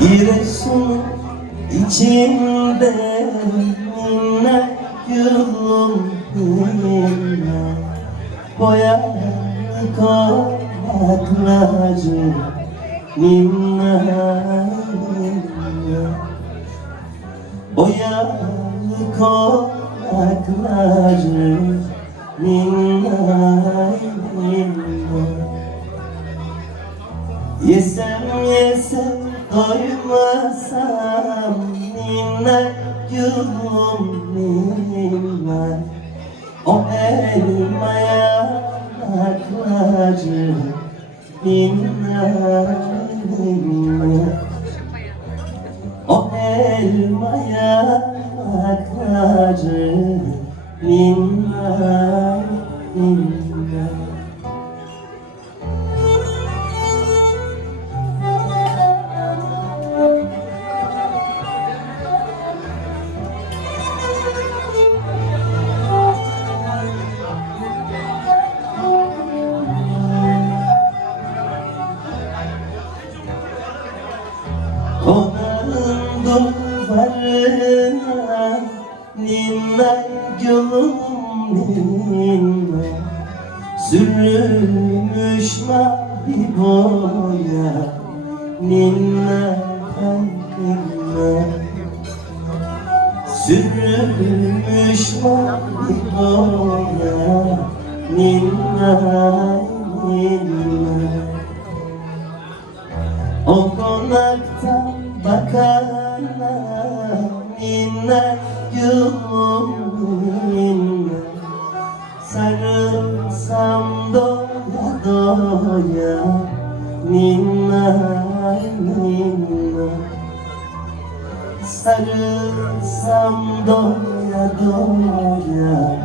Giresun içinde minnet yılım minnet boyalı konaklacı minnet boyalı konaklacı minnet Yesem yesem doymasam minnet yudum minnet O elmaya baklacı minnet O elmaya baklacı minnet Konağın duvarına ninna gülüm ninna Sürülmüş mavi boya ninna ninna Sürülmüş mavi boya ninna ninna O konaktan bakana minnet yılım minnet Sarılsam doya doya minnet minnet Sarılsam doya doya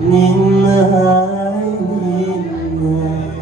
minnet minnet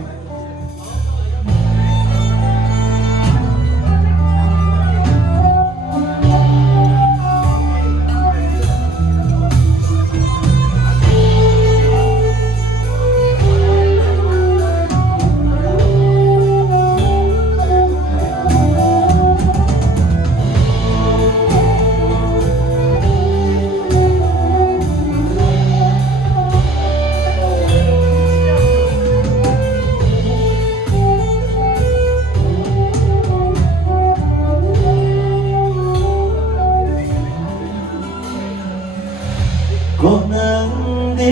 Konağımda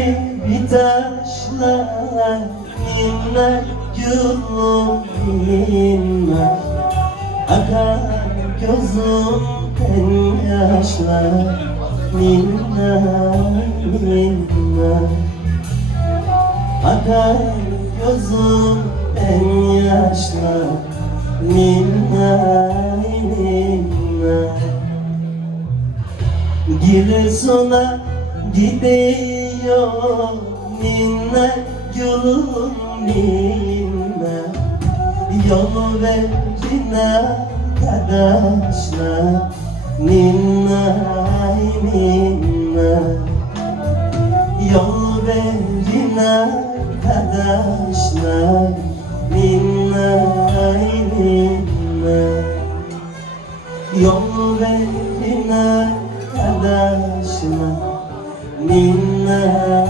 bir taşla minnet yılım minnet Akar gözümden yaşlar minnet minnet Akar gözümden yaşlar minnet minnet Giresun'a gidiyor minnet gülüm minnet Yolu verin arkadaşlar minnet minnet Yolu verin arkadaşlar minnet minnet Yolu verin arkadaşlar minnet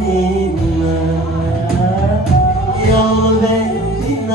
minnet Yol verin